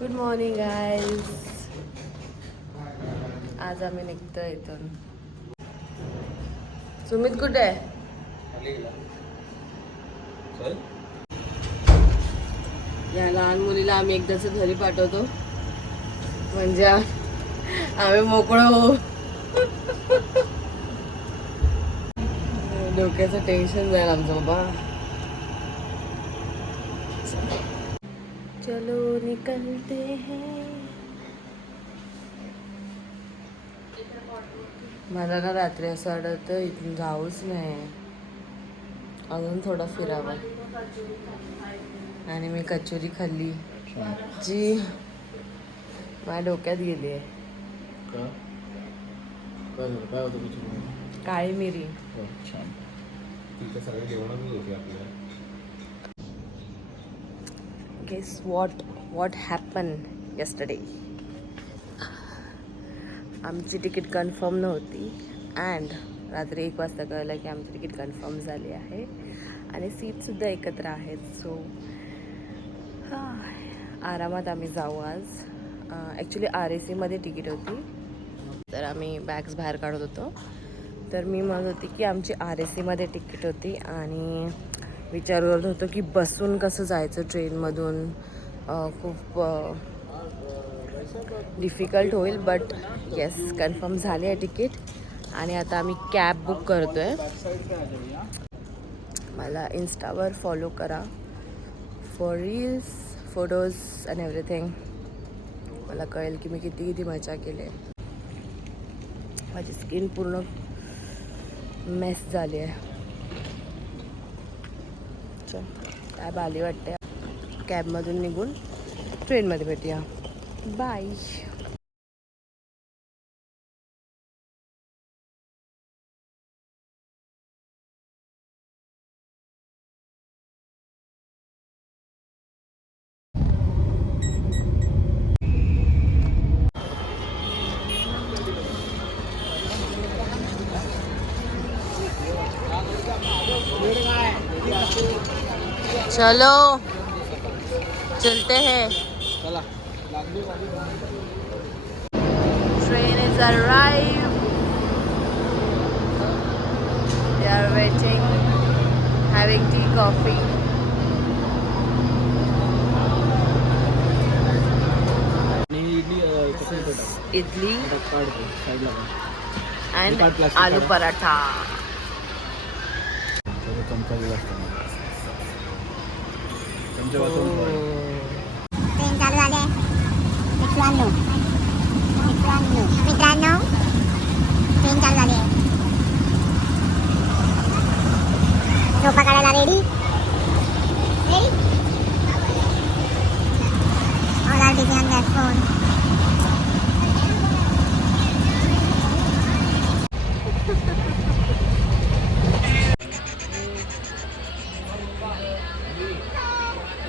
Good morning guys. आज आम्ही निघतो इथून. सुमित कुठे आहे? या लहान मुलीला आम्ही एकदाच घरी पाठवतो म्हणजे आम्ही मोकळं होऊ. डोक्याचं टेन्शन जाईल आमचं बाबा. चलो निकलते हैं. मला ना रात्री असं वाटतं इथून जाऊच नाही, अजून थोडा फिरावा. आणि मी कचोरी खाल्ली जी माझ्या डोक्यात गेली आहे. काळी मिरी. Guess what happened yesterday? आमची तिकीट कन्फर्म नव्हती अँड रात्री 1 वाजता कळलं की आमची तिकीट कन्फर्म झाली आहे आणि सीटसुद्धा एकत्र आहेत. सो आरामात आम्ही जाऊ आज. ॲक्च्युली RACमध्ये तिकीट होती, तर आम्ही बॅग्स बाहेर काढत होतो. तर मी म्हणत होती की आमची RACमध्ये तिकीट होती आणि विचार करत होतो की बसून कसं जायचं ट्रेनमधून. खूप डिफिकल्ट होईल, बट येस कन्फर्म झाली आहे तिकीट. आणि आता आम्ही कॅब बुक करतो आहे. मला इन्स्टावर फॉलो करा for reels, photos and everything. मला कळेल की मी किती मजा केली आहे. माझी स्किन पूर्ण मेस झाली आहे. चल कॅब आली वाटते. कॅबमधून निघून ट्रेनमध्ये भेटूया. बाय. चलो चलते हैं. Train is arrived. They are waiting, having tea, coffee. Idli and aloo paratha. Train चालू झाले. मित्रांनो ट्रेन चालू झाली आहे. झोपा काढायला ready. All are busy on their phone.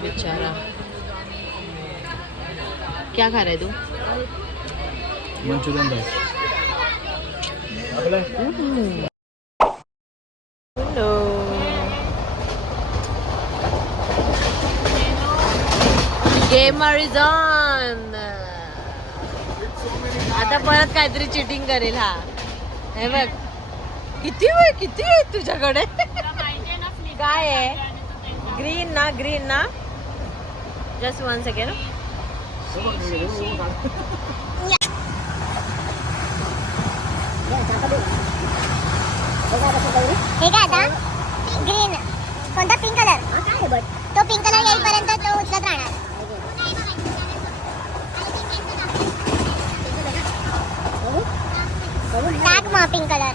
बेचारा. क्या खा रहा है तू? Manchurian rice. Hello. Gamer is on. आता परत काहीतरी चिटिंग करेल हा. हे बघ किती आहे तुझ्याकडे. काय आहे? ग्रीन ना जस्ट 1 सेकंड. हे काय आता? ग्रीन. कोणता? Pink colour. तो पिंक कलर येईपर्यंत तो उचलत राहणार. टाक मग पिंक कलर.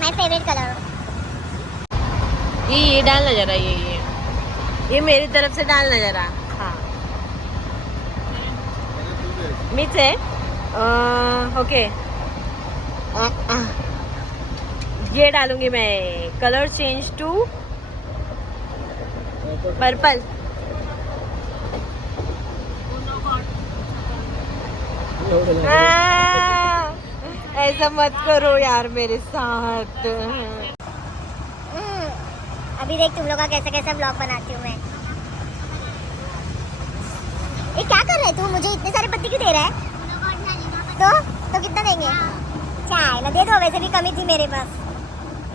माय फेवरेट कलर. ये डालना जरा. ये मेरी तरफ से डालना जरा. हाँ मीच है. ओके. ये डालूंगी मैं. Colour change to purple. ऐसा मत करो यार मेरे साथ. अभी देख तुम लोग का कैसे कैसे ब्लॉग बनाती हूँ मैं. ये क्या कर है तू मुझे इतने सारे पत्ते क्यों दे रहा है? तो कितना देंगे? चाय ना दे दो, वैसे भी कमी थी मेरे पास।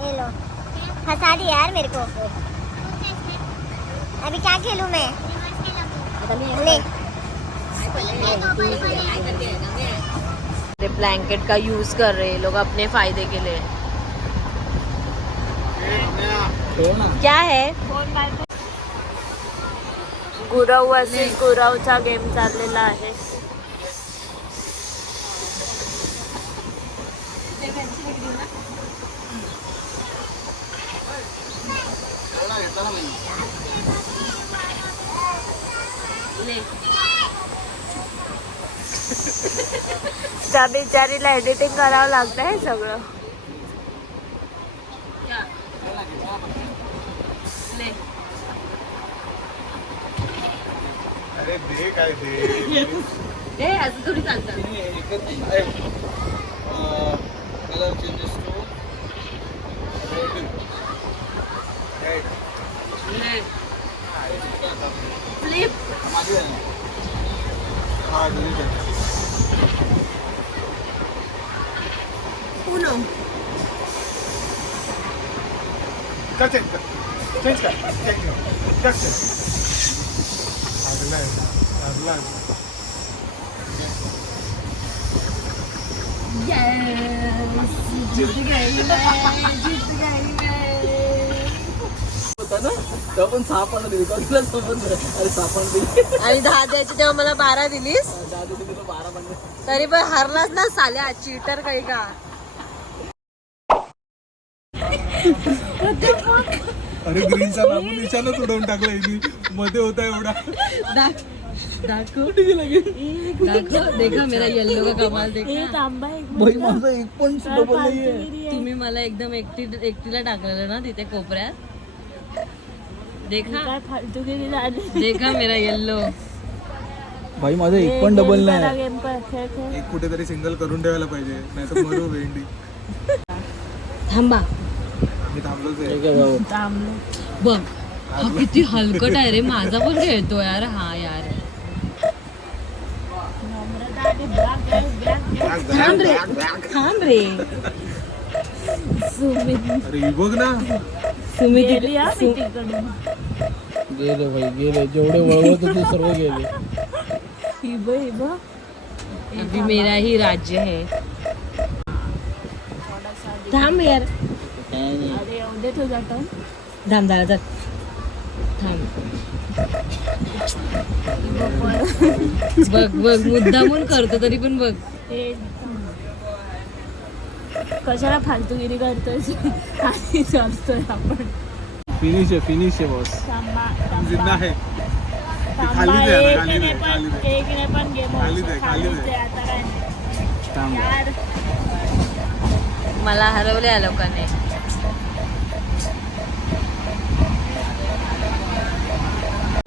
ले लो, हंसा दी यार मेरे को। अभी क्या खेलूं मैं? ले ब्लैंकेट का यूज कर रहे हैं लोग अपने फायदे के लिए। क्या है? गुरव वर्सेस गुरवचा गेम चाललेला आहे. त्या बिचारीला एडिटिंग करावं लागतं हे सगळं. अरे दे काय दे हे असं थोडी चालतं. Colour changes to flip. हा डिलीट आहे. उनो. चेंज कर अगला Yes! जीत गई मैं. होता ना तेव्हा पण 6 पण दिली तुला समजलं. अरे 6 पण दिली आणि 10 द्यायची तेव्हा मला 12 दिलीस. 10 दिली तर 12 पण तरी पण हरलाच ना साल्या, चीटर काही का. अरे ग्रीनचा नामून निशाणच उडवून टाकला इथे मध्ये होता एवढा. देखा मेरा येल्लो का कमाल देखा. भाई माझा एक पण डबल नाहीये. तुम्ही मला एकदम एकटीला टाकलेलं ना तिथे कोपऱ्यात. देखा देखा मेरा येल्लो. भाई माझा एक पण डबल नाही. एक कुठेतरी सिंगल करून ठेवायला पाहिजे, नाही तर मरू वेंडी. थांबा. मी थांबलोच आहे. बघ हा किती हलकट आहे रे. माझा पण खेळतो यार हा यार. थांब रे. अरे ही बघ ना. गेले भाई गेले. जेवढे वळवत होते सर्व गेले. अभी मेरा ही राज्य है. थांब यार. थांब जरा थांब. बघ मुद्दामून करतो तरी पण बघ. कशाला फालतूगिरी करतोय आणि चालतोय आपण. फिनिश आहे बॉस. जिंदा आहे. खाली दे आता, खाली दे, खाली दे. एकने पण गेम खाली दे, खाली दे. आता काय थांब. यार मला हरवले या लोकांनी.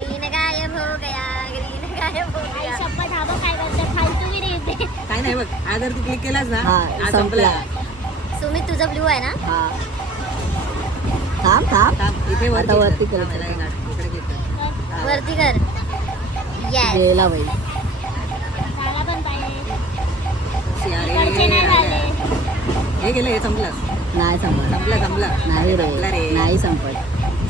ग्रीन गायब हो गया, ग्रीन गायब हो गया. शपथ हा बघ काय करते, फालतूगिरी येते. काय नाही बघ. आधार तू क्लिक केलास ना संपला. सुमित तुझं ब्लू आहे ना? थांब इथे वरती कर. वरती कर. येस. गेला बाई. मला पण पाहिजे. अरे इकडचे नाही झाले. हे गेलं. हे संपलं. नाही संपला नाही रे. नाही संपत.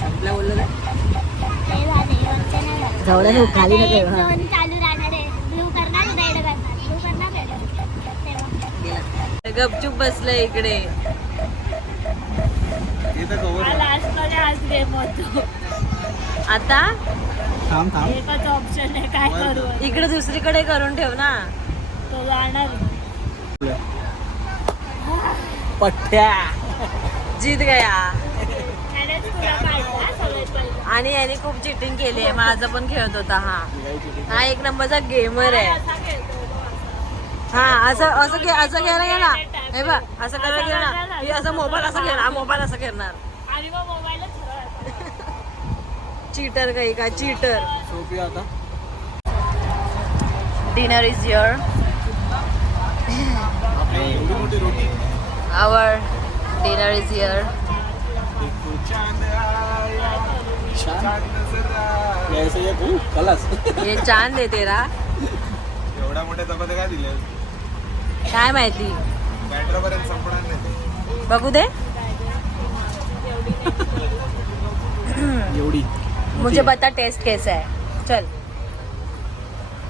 संपला बोललो ना. हे झाले, वरचे नाही झाले. जाऊया ना, खाली नको. एक zone चालू राहणार आहे. ब्लू करणार, रेड करणार. ब्लू करणार, रेड तेव्हा. गपचूप बसलंय इकडे. इथं cover हा लास्ट मध्ये आज गेम होतो. आता थांब एकच ऑप्शन आहे, काय करू. इकडे दुसरीकडे करून ठेव ना. तो जाणार. पठ्ठ्या. जीत गया. त्यानेच तुला पाहिजे हा सगळ्यात पहिले. आणि याने खूप चिटिंग केली आहे. माझा पण खेळत होता हा एक नंबरचा गेमर आहे. असा खेळतो. हा असं घ्यायला घे ना. हे बघ असं करायला घे ना. ही असं मोबाईल असं घेणार. मोबाईल असं घेणार. आणि मग मोबाईलच चीटर काही का चीटर. सोपी आता. Dinner is here. एवढी मोठी रोटी. आवर डिनर इज हिअर. चांद आया, चांद नजर आया. ऐसे ये तू खलास. ये चांद है तेरा. एवढ्या मोठ्या चपात्या काय दिल्या? काय माहिती, बॅटरापर्यंत संपणार नाही. बघू दे. एवढी मुझे बता टेस्ट कैसा है. चल.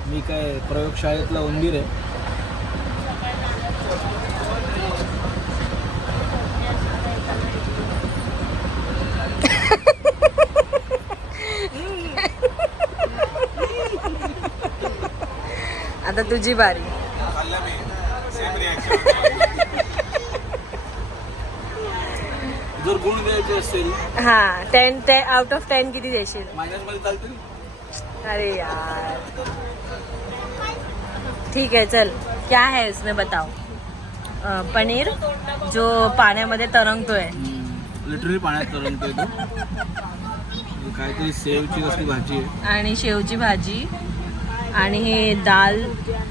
मी काय प्रयोगशाळेतला उंदीर आहे. आता तुझी बारी. खाल्लं मी. Same reaction. जर गुण द्यायचे असेल हा 10 आउट ऑफ 10 किती देशील? मायनस मध्ये चालतील. अरे यार ठीक है चल. क्या है इसमें बताओ. पनीर जो पाण्यामध्ये तरंगतोय. लिटरली पाण्यात तरंगतोय तो. काहीतरी सेवची कसली भाजी आहे आणि शेवची भाजी आणि हे दाल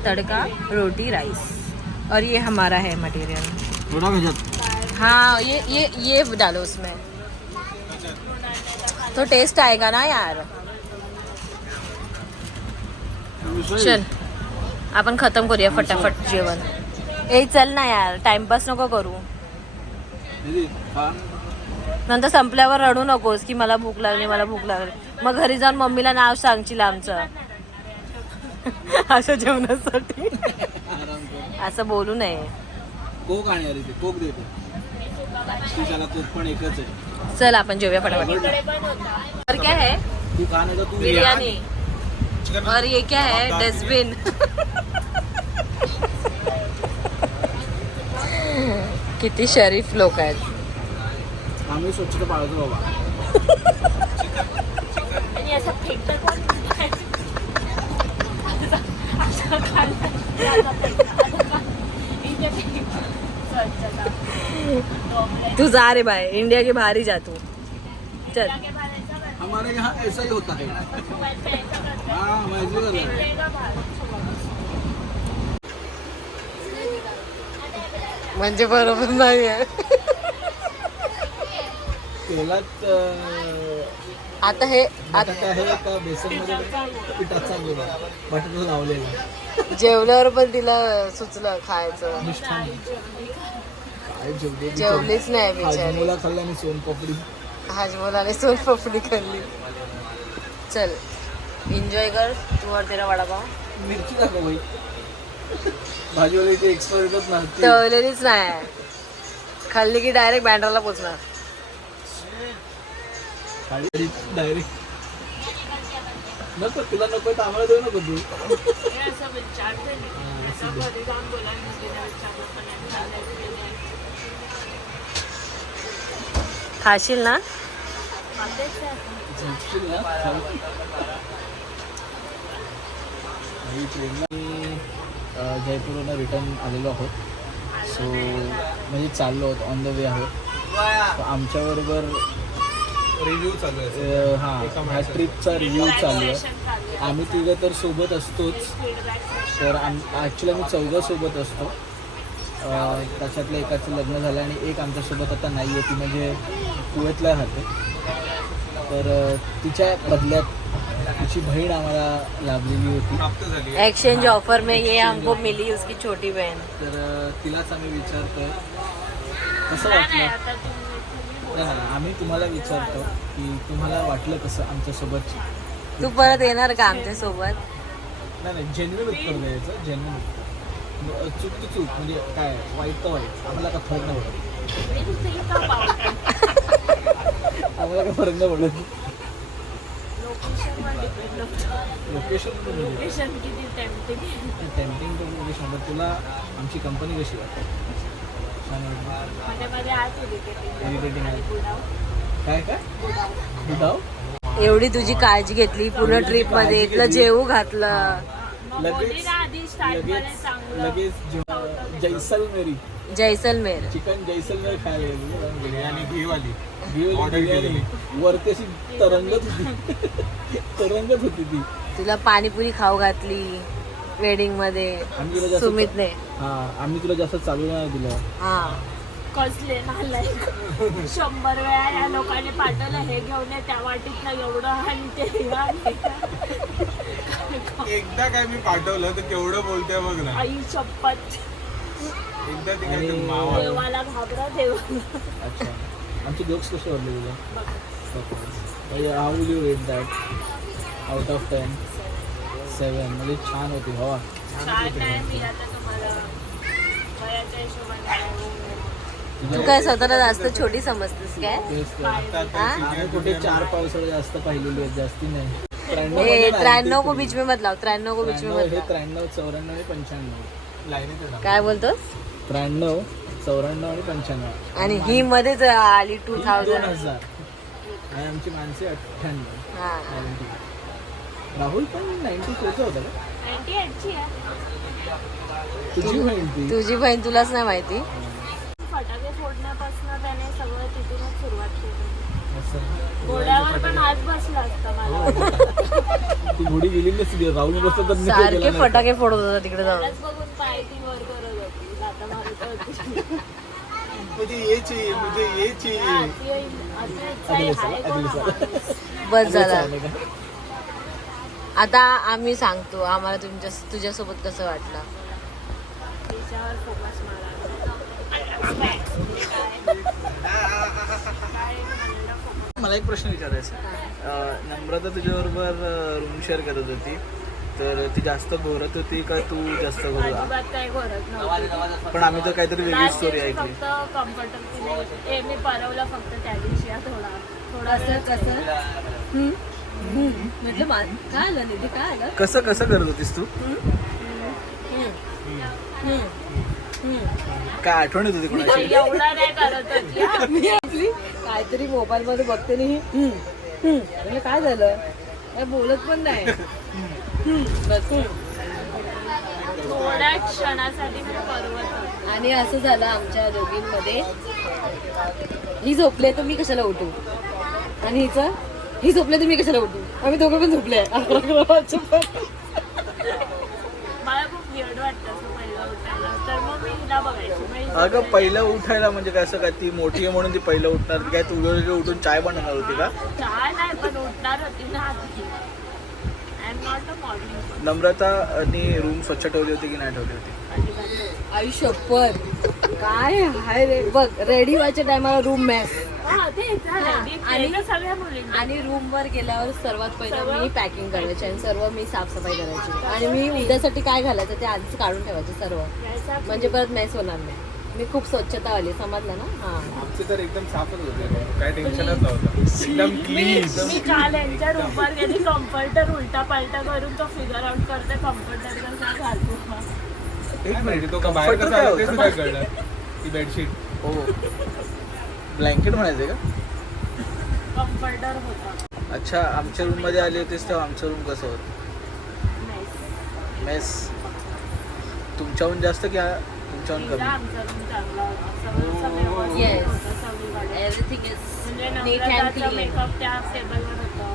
तड़का रोटी राइस और ये हमारा है मटेरियल. थोडा कशात हाँ ये डालो उसमें तो टेस्ट आएगा ना यार. चल आपण खतम करूया फटाफट जेवण. ए चल ना यार, टाइमपास नको करू. दीदी हा नंतर संपल्यावर रडू नकोस की मला भूक लागली मला भूक लागली. मग घरी जाऊन मम्मीला नाव सांगशील आमचं. अशा जेवणासाठी असं बोलू नये. कोक आणि अरे ते कोक देतो. त्याला कोक पण एकच आहे. चल आपण जेवूया फटाफट. इकडे पण होता. और क्या है? तू खा नाही तर तू बिरयानी. और ये क्या है? डस्टबिन. किती शरीफ लोक आहेत. आम्ही स्वच्छता पाळतो बाबा. आणि असं फेकतं कोण? असं खाल्लं. इथे फेकतं. स्वच्छता. तू जा रे भाई, इंडिया के बाहर ही जा तू. चल. आगे भरायचं बरं. हमारे यहाँ ऐसा ही होता है. मोबाईल पे ऐसा करते हैं. हाँ माहिती झालं. फेकेगा बाहर. म्हणजे बरोबर नाही आहे. तेलात आता हे बटाटा आहे का बेसनमध्ये पिठाचा गोळा बटाटा लावलेला. जेवल्यावर पण तिला सुचलं खायचं. मिष्ठान काय जेवढे जेवलीच नाही बिचारी. मुला खाल्ला आणि सोनपापडी. हाजमोलाने सोनपापडी खाल्ली. चल एन्जॉय कर तू और तेरा वडापाव. मिरची दाखव भाई. भाजीवाले इथे एक्सपर्ट येतात ना ते. तळलेलीच नाही खाल्ली की डायरेक्ट बँड्राला पोचणार. डायरेक्ट नको तुला नको तर आम्हाला देऊ नको तू. हे असं विचारते मी. असं घरी जाऊन बोलायला नको. विचारलं पण नाही. खाल्लं. खाशील ना? खातेच आहे. झोपशील ना? मी ट्रेनला जयपूरला रिटर्न आलेलो आहोत. सो म्हणजे चाललो आहोत ऑन द वे आहोत. आमच्याबरोबर रिव्ह्यू चालू आहे. हां ह्या ट्रिपचा रिव्ह्यू चालू आहे. आम्ही तिघं तर सोबत असतोच. तर ॲक्च्युली आम्ही चौघं सोबत असतो. त्याच्यातलं एकाचं लग्न झालं आणि एक आमच्यासोबत आता नाही आहे. ती म्हणजे कुवेतला राहते. तर तिच्या बदल्यात तिची बहीण आम्हाला लाभलेली होती. प्राप्त झाली. एक्सचेंज ऑफर में ये हमको मिली उसकी छोटी बहन. तर तिलाच आम्ही विचारतो कसं नाही वाटलं. आता तुम्ही नाही, आम्ही तुम्हाला विचारतो की तुम्हाला वाटलं कसं आमच्यासोबत. तू परत येणार का आमच्या सोबत? नाही जेन्युइन उत्तर द्यायचं. जेन्युइन चूक तर चूक म्हणजे काय वाईट तर वाईट. आम्हाला काय फरक नाही पडत. आम्हाला काय फरक नाही पडत. लोकेशन लोकेशन किती टेम्पटिंग. टेम्पटिंग तर लोकेशन. तर तुला आमची कंपनी कशी वाटते? छान वाटते. मध्ये आज इरिटेटिंग आहे. गुडाव. काय काय बुडाव. एवढी तुझी काळजी घेतली पूर्ण ट्रिप मध्ये. इथलं जेवू घातलं. मग बोलली ना आधी स्टार्ट मध्ये चांगलं. लगेच जैसलमेरी जैसलमेर. चिकन जैसलमेर खायला गेलो. बिर्याणी घीवाली. ऑर्डर केली. वरती अशी तरंगत होती ती. तुला पाणीपुरी खाऊ घातली वेडिंग मध्ये आम्ही तुला जास्त सुमितने. आम्ही तुला जास्त चालू नाही दिलं. हा कसले नालाय 100 वेळा या लोकांनी पाठवलं हे घेऊन ये त्या वाटीत ना एवढं आणि ते एकदा काय मी पाठवलं तर केवढं बोलते बघ ना. आई शपथ एकदा ते काय ते मावा देवाला घाबरा देवाला. अच्छा आमचे जोक्स कसे वाटले तुला? How will you rate that out of 10? 7 म्हणजे छान होती हवा. छान आहे. मी आता तुम्हाला वयाच्या हिशोबाने तू काय स्वतःला जास्त छोटी समजतेस काय? तेच तर. हा? आम्ही कुठे 4 पावसाळे जास्त पाहिलेली आहेत, जास्ती नाही. 93 ए मध्ये 93 को बीच में मत लाव, 93 को बीच में 93 मत हे लाव. 93, 94 आणि 95. लाईनीत आहे ना. काय बोलतोस? 93, 94 आणि 95. आणि ही मध्येच आली 2000. 2000 आणि आमची माणसे 98. हा 90. राहुल पण 94चा होता का? 98ची आहे. तुझी बहीण ती. तुझी बहीण तुलाच नाही माहिती. फटाके फोडण्यापासून त्याने सगळं तिथूनच सुरुवात केली. असं. घोड्यावर पण आज बसला असता मला. ती घोडी गेलेली असती, राहुल बसतो तर मी काही सारखे गेला नाही. फटाके फोडत होता तिकडे जाऊन. त्यालाच बघून पाय ती वर करत होती, लाथा मारत होती. मुझे ये चाहिए, मुझे ये चाहिए. अति इच्छा आहे कोणाला? बस झाला. चालेल का? आता आम्ही सांगतो आम्हाला तुझ्यासोबत कसं वाटलं. तिच्यावर फोकस मारा. मला एक प्रश्न विचारायचा आहे. नम्रता तुझ्याबरोबर रूम शेअर करत होती, तर ती जास्त घोरत होती का तू जास्त घोरत? अजिबात काही घोरत नव्हती. पण आम्ही तर काहीतरी वेगळी स्टोरी ऐकली. फक्त कम्फर्टेबल मी परवलं फक्त त्या दिवशी थोडा म्हटलं काय आलं निधी काय आलं. कसं करत होतीस तू? काय आठवण येत होती कोणाची? एवढा नाही करत होती. मी आपली काहीतरी मोबाईल मध्ये बघते नाही. म्हणजे काय झालं काय बोलत पण नाही. बस. थोड्या क्षणासाठी मी परवत होते. आणि असं झालं आमच्या दोघींमध्ये. ही झोपले तर मी कशाला उठू, आणि ही झोपले तर मी कशाला उठू. आम्ही दोघं पण झोपले 11 वाजेपर्यंत. मला खूप वेळ वाटतं असं पहिलं उठायला, तर मग मी हिला बघायची. अगं पहिलं उठायला म्हणजे काय, असं काय ती मोठी आहे म्हणून ती पहिलं उठणार काय? तू उठून चाय बनवणार होती का? काय नाही पण उठणार होती ना आधी. I am not a morning. नम्रतानी रूम स्वच्छ ठेवली होती की नाही ठेवली होती? आई शपथ काय हाय रे. बघ रेडी व्हायच्या टायमाला रूम मॅस, आणि सगळ्या मुलींना आणि रूम वर गेल्यावर सर्वात पहिलं मी पॅकिंग करायची आणि सर्व मी साफसफाई करायची. आणि मी उद्यासाठी काय घालायचं ते आधीच काढून ठेवायचे सर्व, म्हणजे परत मॅस होणार नाही. मी खूप स्वच्छतावाली, समजलं ना. हा आमचे तर एकदम साफच होते, काय टेन्शनच नव्हतं. एकदम क्लीन. मी काल यांच्या रूमवर गेली, कम्फर्टर उलटा पालटा करून तो फिगर आउट करते. कम्फर्टर कसा घालतो. एक मिनिट, तो का बाहेर कसा आला ते सुद्धा कळलं. ती बेडशीट हो, ब्लँकेट म्हणायचे का? कम्फर्टर होता. अच्छा, आमच्या रूम मध्ये आली होतीस तेव्हा आमचं रूम कसं होतं? मेस. तुमच्याहून जास्त की तुमच्याहून कमी? आमचा रूम चांगला होता. सगळं व्यवस्थित Yes. होतं सगळीकडे. एव्हरीथिंग इज म्हणजे नीट अँड नम्रताचा क्लीन. मेकअप त्या टेबलवर होतं.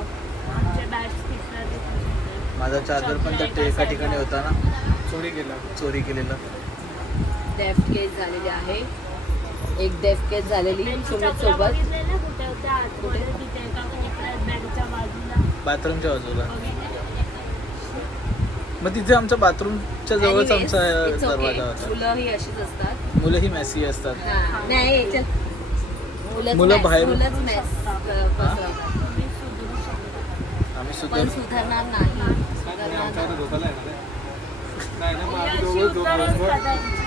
आमचे बॅग्स तिथल्या तिथे होते. माझा चार्जर पण तर एका ठिकाणी होता ना, चोरी केला. चोरी केलेला. डेफ्ट केस झालेली आहे. एक डेफ्ट केस झालेली त्यांची सुमित चपला सोबत. बघितले ना कुठे होत्या आतमध्ये, तिथे एका कोपऱ्यात बॅगच्या बाजूला बाथरूमच्या बाजूला. बघितले. मग तिथे आमच्या बाथरूमच्या जवळच Anyways, आमचा it's okay. दरवाजा होता. मुलं ही अशीच असतात. मुलंही मॅसी असतात. हा. नाही याच्यात मुलं बाहेर- मुलंच मॅस पसरवतात. तुम्ही सुधरू शकता. आम्ही पण सुद्धा सुधारणार नाही. आमच्याकडे झोपायला आहे ना ते. नाही ना, मग आम्ही अशी दोघं उत्तरच झोपलो. कदाचित.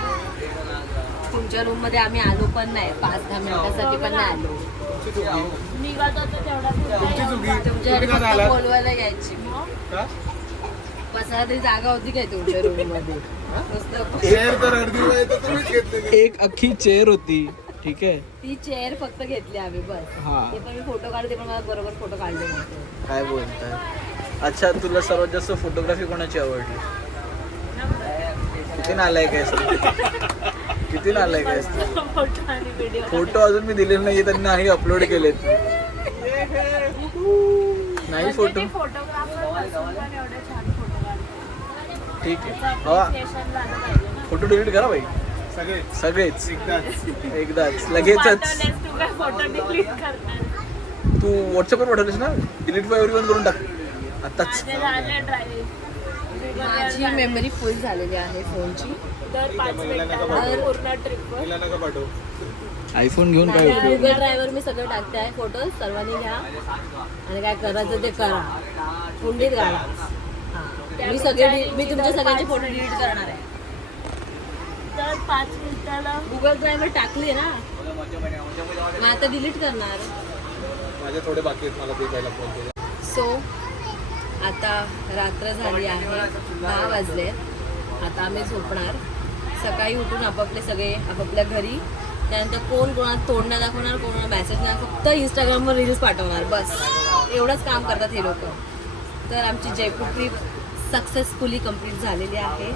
तुमच्या रूम मध्ये आम्ही आलो पण नाही, 5-10 मिनिटासाठी पण नाही आलो. तुमची चुकी. निघत होतो तेवढा तुमची चुकी. तुमच्याकडे तुम्ही का फक्त आलात? बोलवायला घ्यायची. का? बसायला तरी जागा होती काय तुमच्या रूम मध्ये? नुसतं चेअर तर अर्धी वेळ तर तुम्हीच घेतलेली. एक अख्खी चेअर होती, ठीक आहे. ती चेअर फक्त घेतली आम्ही बस. हा. ते पण मी फोटो काढते, पण मला बरोबर फोटो काढले नव्हते. काय बोलताय? अच्छा, तुला सर्वात जास्त फोटोग्राफी कोणाची आवडली? किती नालायक आहेस तू? किती नालायक आहेस तू? फोटो आणि व्हिडिओ. फोटो अजून मी दिलेले नाही, त्यांनी नाही अपलोड केलेत. नाही फोटो. फोटोग्राफर बसून पण एवढे छान फोटो काढतात. ठीक आहे. त्याचं हा, appreciation झालं पाहिजे ना. फोटो डिलीट करा बाई. सगळेच एकदाच. एकदाच लगेचच. पाठवलेस तू काय फोटो डिलीट करणार? तू व्हॉट्सअपवर पाठवलीस ना, डिलीट फॉर एव्हरीवन करून टाक आताच. माझे झाले ड्राईव्ह. माझी मेमरी फुल झालेली आहे फोनची. दर 5 मिनिटाला पूर्ण ट्रिपवर. तिला नका पाठव. आयफोन घेऊन काय उपयोग? गुगल ड्राईव्हवर मी सगळं टाकते आहे फोटो. सर्वांनी घ्या आणि काय करायचं ते करा, कुंडीत घाला. मी मी तुमचे सगळ्यांचे फोटो डिलीट करणार आहे. दर 5 मिनिटाला गुगल ड्राईव्हवर टाकली ना, मग आता डिलीट करणार. माझे थोडे बाकी आहेत, मला ते पहिला फोन केला. सो आता रात्र झाली आहे, 10 वाजले. आता आम्ही झोपणार. सकाळी उठून आपापले सगळे आपापल्या घरी. त्यानंतर कोण कोणाला तोंड नाही दाखवणार, कोणाला मेसेज नाही, फक्त इंस्टाग्रामवर रील्स पाठवणार, बस एवढंच काम करतात हे लोक. तर आमची जयपूर ट्रिप सक्सेसफुली कंप्लीट झालेली आहे.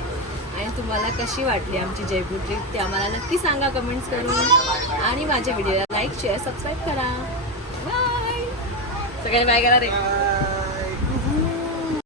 आणि तुम्हाला कशी वाटली आमची जयपूर ट्रिप ते आम्हाला नक्की सांगा कमेंट्स करून. आणि माझ्या व्हिडिओला लाईक शेअर सबस्क्राईब करा. बाय. सगळ्यांनी बाय करा रे.